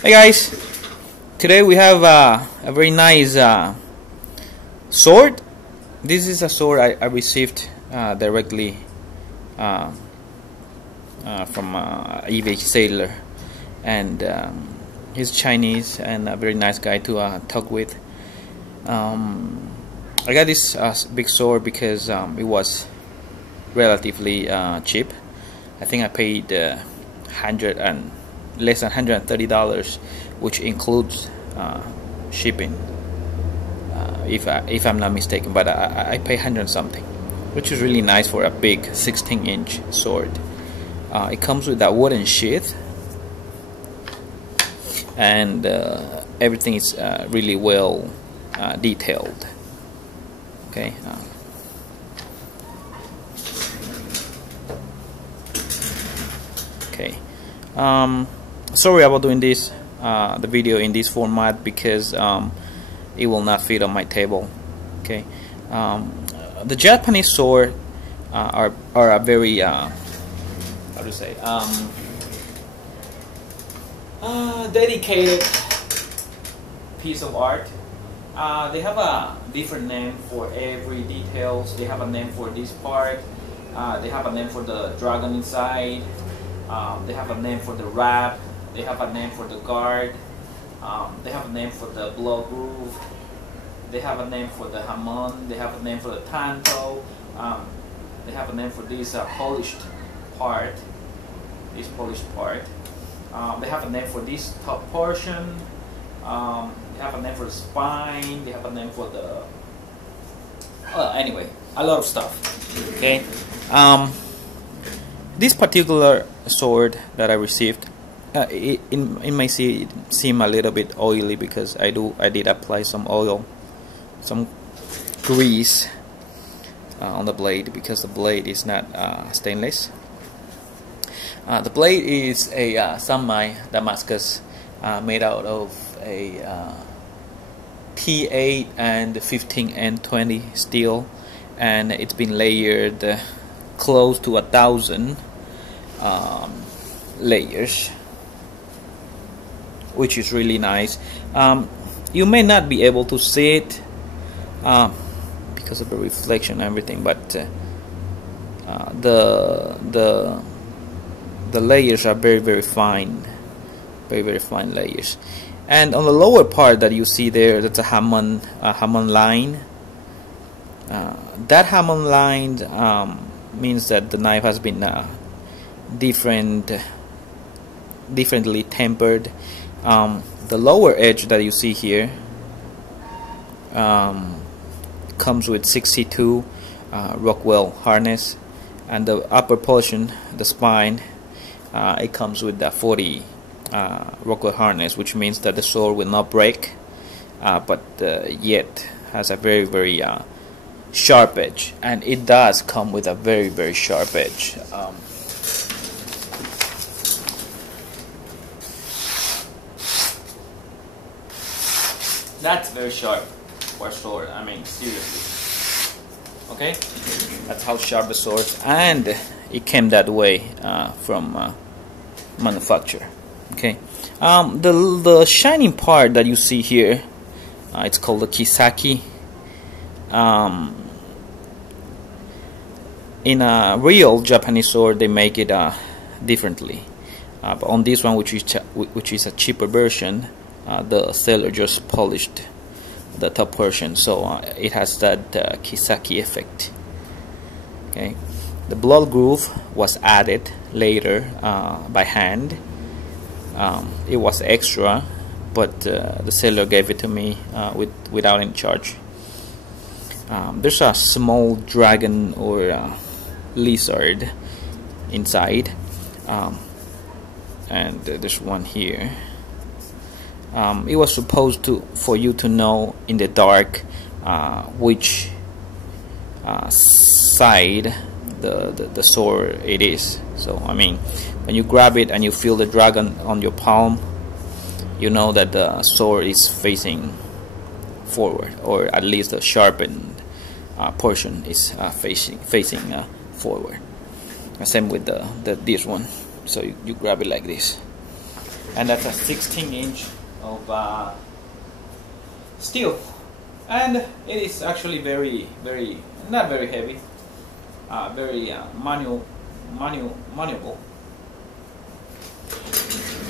Hey guys, today we have a very nice sword. This is a sword I received directly from eBay seller, and he's Chinese and a very nice guy to talk with. I got this big sword because it was relatively cheap. I think I paid less than $130, which includes shipping, if I'm not mistaken. But I pay 100 something, which is really nice for a big 16-inch sword. It comes with that wooden sheath, and everything is really well detailed. Okay. Okay. Sorry about doing this the video in this format because it will not fit on my table. Okay. The Japanese sword are a very how to say dedicated piece of art. They have a different name for every details. They have a name for this part. They have a name for the dragon inside. They have a name for the wrap. They have a name for the guard. They have a name for the blow groove. They have a name for the hamon. They have a name for the tanto. They have a name for this polished part. This polished part. They have a name for this top portion. They have a name for the spine. They have a name for the anyway, a lot of stuff. Okay. This particular sword that I received, it may seem a little bit oily because I did apply some oil, some grease on the blade, because the blade is not stainless. The blade is a semi Damascus made out of a T8 and 15N20 steel, and it's been layered close to 1,000 layers, which is really nice. You may not be able to see it because of the reflection and everything, but the layers are very fine, very fine layers. And on the lower part that you see there, that's a hamon line. That hamon line means that the knife has been differently tempered. The lower edge that you see here comes with 62 Rockwell harness, and the upper portion, the spine, it comes with the 40 Rockwell harness, which means that the sword will not break, but yet has a very sharp edge, and it does come with a very sharp edge. That's very sharp for a sword. I mean, seriously. Okay, that's how sharp the sword is, and it came that way from manufacturer. Okay, the shining part that you see here, it's called the kisaki. In a real Japanese sword, they make it differently. But on this one, which is a cheaper version, the seller just polished the top portion, so it has that kisaki effect. Okay, the blow groove was added later by hand. It was extra, but the seller gave it to me without any charge. There's a small dragon or lizard inside, and there's one here. It was supposed for you to know in the dark which side the sword it is. So I mean, when you grab it and you feel the dragon on your palm, you know that the sword is facing forward, or at least the sharpened portion is facing forward. Same with this one. So you grab it like this, and that's a 16-inch of steel, and it is actually very not very heavy, very maneuverable.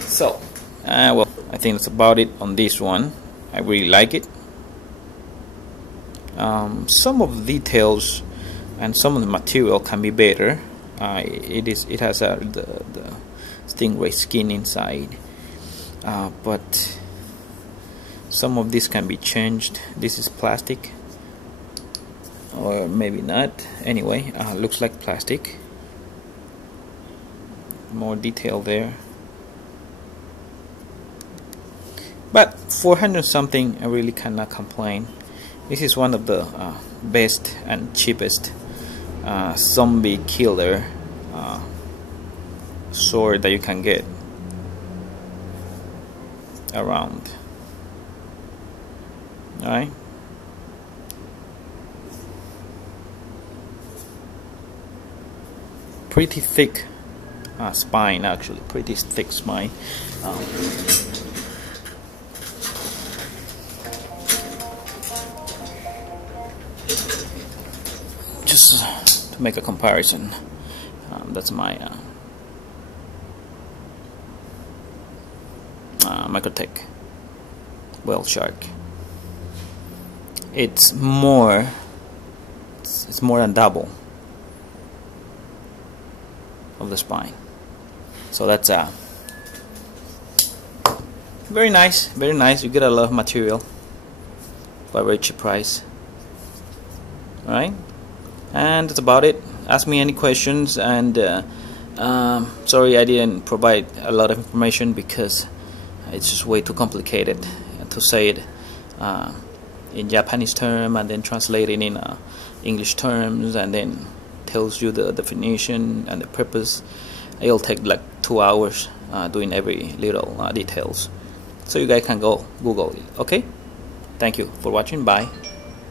So well, I think that's about it on this one. I really like it. Some of the details and some of the material can be better. It has the stingray skin inside, but some of this can be changed. This is plastic, or maybe not. Anyway, looks like plastic. More detail there, but 400 something, I really cannot complain. This is one of the best and cheapest zombie killer sword that you can get around. Alright, pretty thick spine, actually pretty thick spine. Just to make a comparison, that's my Microtech whale shark. It's more than double of the spine, so that's very nice, very nice. You get a lot of material for a very cheap price. Alright, and that's about it. Ask me any questions, and sorry I didn't provide a lot of information because it's just way too complicated to say it in Japanese term and then translate it in English terms and then tells you the definition and the purpose. It'll take like 2 hours doing every little details, so you guys can go Google it. Okay, thank you for watching. Bye.